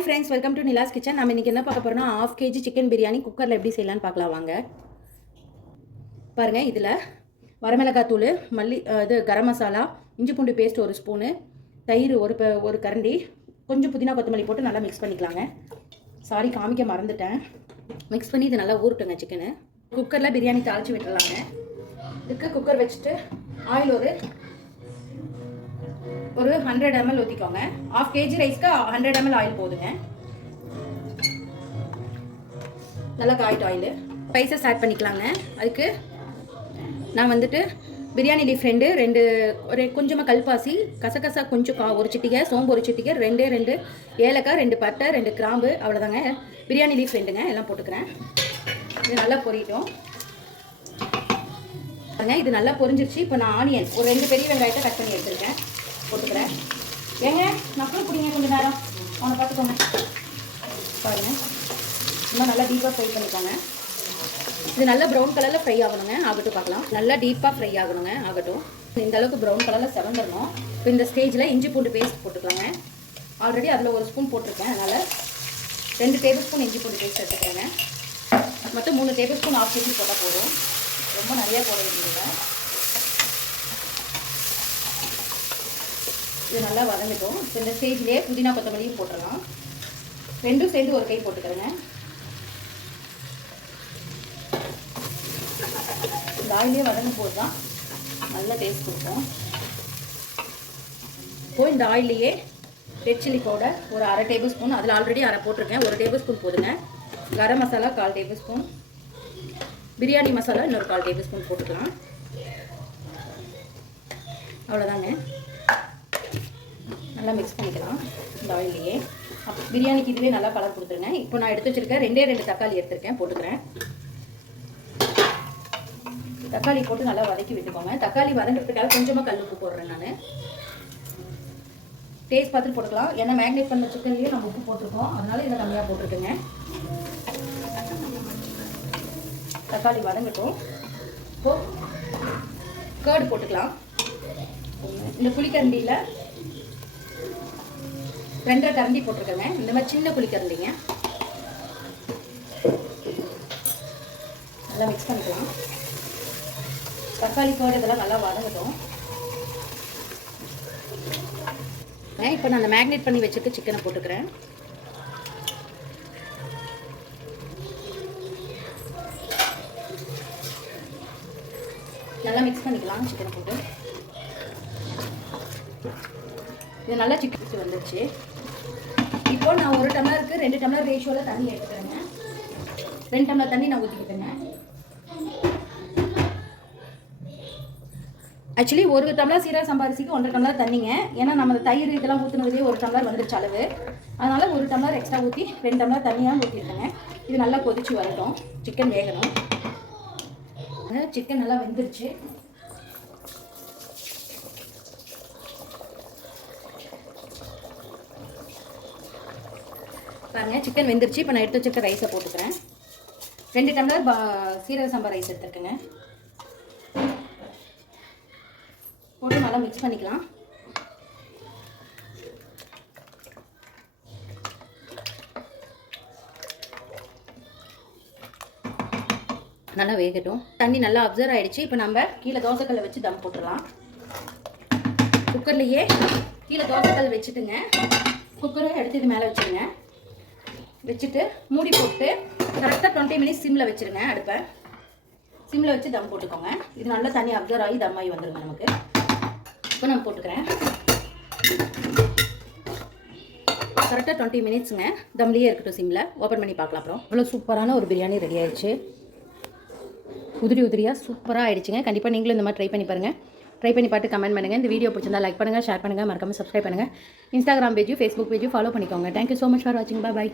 Hi friends, welcome to Nila's kitchen. நம்ம இன்றைக்கி என்ன பார்க்க போகிறோம்னா, 1/2 kg சிக்கன் பிரியாணி குக்கரில் எப்படி செய்யலான்னு பார்க்கலாம் வாங்க. பாருங்கள், இதில் வரமிளகாய் தூள், கரம் மசாலா, இஞ்சி பூண்டு பேஸ்ட் 1 ஸ்பூனு, தயிர் ஒரு கரண்டி, கொஞ்சம் புதினா கொத்தமல்லி போட்டு நல்லா மிக்ஸ் பண்ணிக்கலாங்க. சாரி, காமிக்க மறந்துட்டேன். மிக்ஸ் பண்ணி இது நல்லா ஊறட்டுங்க சிக்கனு. குக்கரில் பிரியாணி தாளித்து விட்டுடலாங்க. இதுக்கு குக்கர் வச்சுட்டு ஆயில் ஒரு 100 ml ஊற்றிக்கோங்க. 1/2 kg ரைஸ்க்கு 100 ml ஆயில் போதுங்க. நல்லா காய்ட்டு ஆயில். ஸ்பைசஸ் ஆட் பண்ணிக்கலாங்க. அதுக்கு நான் பிரியாணி லீஃப் கொஞ்சமாக கல்பாசி, கசகசா கொஞ்சம் ஒரு சிட்டிகை, சோம்பு ஒரு சிட்டிகை, 2 ஏலக்காய், 2 பட்டை, 2 கிராம்பு, அவ்வளோதாங்க. பிரியாணி லீஃப் 2ங்க, எல்லாம் போட்டுக்கிறேன். இது நல்லா பொரியட்டும். இது நல்லா பொரிஞ்சிருச்சு. இப்போ நான் ஆனியன் ஒரு 2 பெரிய வெங்காயத்தை கட் பண்ணி எடுத்துருக்கேன், போட்டுக்கிறேன். ஏங்க மக்களும் பிடிங்க, கொஞ்சம் நேரம் அவனை பார்த்துக்கோங்க. பாருங்கள், இன்னும் நல்லா டீப்பாக ஃப்ரை பண்ணிக்கோங்க. இது நல்லா ப்ரௌன் கலரில் ஃப்ரை ஆகணுங்க. ஆகட்டும், பார்க்கலாம். நல்லா டீப்பாக ஃப்ரை ஆகணுங்க. ஆகட்டும். இந்த அளவுக்கு ப்ரௌன் கலரில் செவந்துடணும். இப்போ இந்த ஸ்டேஜில் இஞ்சி பூண்டு பேஸ்ட் போட்டுக்கலாங்க. ஆல்ரெடி அதில் 1 ஸ்பூன் போட்டிருக்கேன், அதனால் 2 டேபிள் ஸ்பூன் இஞ்சி பூண்டு பேஸ்ட் எடுத்துக்கிறேங்க. மொத்தம் 3 டேபிள் ஸ்பூன் 1/2 kg போட்டால் போதும். ரொம்ப நிறையா போட வேண்டியதில்லை. இது நல்லா வதங்கட்டும். இப்போ இந்த ஸ்டேஜ்லேயே புதினா கொத்தமல்லியும் போட்டுடலாம். 2 சேர்ந்து ஒரு கை போட்டுக்கிறேங்க. இந்த ஆயிலே வதங்கும் போது தான் நல்லா டேஸ்ட் கொடுக்கும். இப்போது இந்த ஆயிலையே ரெட் சில்லி பவுடர் ஒரு 1/2 டேபிள் ஸ்பூன், அதில் ஆல்ரெடி 1/2 போட்டிருக்கேன், 1 டேபிள் ஸ்பூன் போதுங்க. கரம் மசாலா 1/4 டேபிள் ஸ்பூன், பிரியாணி மசாலா இன்னொரு 1/4 டேபிள் ஸ்பூன் போட்டுக்கலாம். அவ்வளோதாங்க. நல்லா மிக்ஸ் பண்ணிக்கலாம் இந்த ஆயிலையே. பிரியாணிக்கு இதுவே நல்லா கலர் கொடுத்துருங்க. இப்போ நான் எடுத்து வச்சுருக்கேன் 2 தக்காளி எடுத்துருக்கேன், போட்டுக்கிறேன். தக்காளி போட்டு நல்லா வதக்கி விட்டுக்கோங்க. தக்காளி வதங்கிறதுக்காக கொஞ்சமாக கல் உப்பு போடுறேன் நான். டேஸ்ட் பார்த்துட்டு போட்டுக்கலாம். ஏன்னா மேக்னேட் பண்ண சிக்கன்லேயும் நம்ம உப்பு போட்டிருக்கோம், அதனால இதை கம்மியாக போட்டுருக்குங்க. தக்காளி வதங்கட்டும். இப்போது கர்டு போட்டுக்கலாம். இந்த புளிக்கரண்டியில் 2.5 கரண்டி போட்டிருக்கேங்க. இந்த மாதிரி சின்ன புளிக்கரண்டிங்க. நல்லா மிக்ஸ் பண்ணிக்கலாம். தக்காளி கர்டு இதெல்லாம் நல்லா வதங்கட்டும். இப்போ நான் அந்த மேக்னேட் பண்ணி வச்சுட்டு சிக்கனை போட்டுக்கிறேன். நல்லா மிக்ஸ் பண்ணிக்கலாம் சிக்கனை போட்டு. இது நல்லா சிக்கன் வந்துருச்சு. இப்போ நான் 1 டம்ளருக்கு 2 டம்ளர் ரேஷியோவில் தண்ணி எடுத்துக்கிறேங்க. 2 டம்ளர் தண்ணி நான் ஊற்றிக்கிட்டேங்க. ஆக்சுவலி 1 டம்ளர் சீரக சம்பா அரிசிக்கு 1.5 டம்ளர் தண்ணிங்க. ஏன்னா நம்ம தயிர் இதெல்லாம் ஊற்றுனதுலேயே 1 டம்ளர் வந்துருச்சு அளவு. அதனால் 1 டம்ளர் எக்ஸ்ட்ரா ஊற்றி 2 டம்ளர் தண்ணியாக ஊற்றிருக்கேங்க. இது நல்லா கொதிச்சு வரட்டும், சிக்கன் வேகணும். சிக்கன் நல்லா வெந்துருச்சு. பாருங்க, சிக்கன் வெந்துருச்சு. இப்போ நான் எடுத்து வச்சுருக்க ரைஸை போட்டுக்கிறேன். 2 டம்ளர் சீரக சம்பா ரைஸ் எடுத்துருக்கேங்க. போட்டு நல்லா மிக்ஸ் பண்ணிக்கலாம். நல்லா வேகட்டும். தண்ணி நல்லா அப்சர்வ் ஆகிடுச்சு. இப்போ நம்ம கீழே தோசைக்கல்லை வச்சு தம் போட்டுடலாம். குக்கர்லேயே கீழே தோசைக்கல் வச்சுட்டுங்க, குக்கரை எடுத்து இது மேலே வச்சுருங்க. வச்சுட்டு மூடி போட்டு கரெக்டாக 20 மினிட்ஸ் சிம்மில் வச்சுருங்க. அடுப்பை சிம்மில் வச்சு தம் போட்டுக்கோங்க. இது நல்லா தண்ணி அப்சர்வ் ஆகி தம் ஆகி வந்துடுங்க நமக்கு. இப்போ நான் போட்டுக்கிறேன். கரெக்டாக 20 மினிட்ஸுங்க. தம்லேயே இருக்கட்டும் சிம்மில். ஓப்பன் பண்ணி பார்க்கலாம். அப்புறம் அவ்வளோ சூப்பரான ஒரு பிரியாணி ரெடி ஆயிடுச்சு. உதிரியாக சூப்பராக ஆயிடுச்சுங்க. கண்டிப்பாக நீங்களும் இந்த மாதிரி ட்ரை பண்ணி பாருங்கள். ட்ரை பண்ணி பார்த்து கமெண்ட் பண்ணுங்கள். இந்த வீடியோ பிடிச்சிருந்தா லைக் பண்ணுங்கள், ஷேர் பண்ணுங்கள், மறக்காமல் சப்ஸ்கிரைப் பண்ணுங்கள். இன்ஸ்டாகிராம் பேஜும் ஃபேஸ்புக் பேஜும் ஃபாலோ பண்ணிக்கோங்க. தேங்க்யூ ஸோ மச் ஃபார் வாட்சிங். பாய்.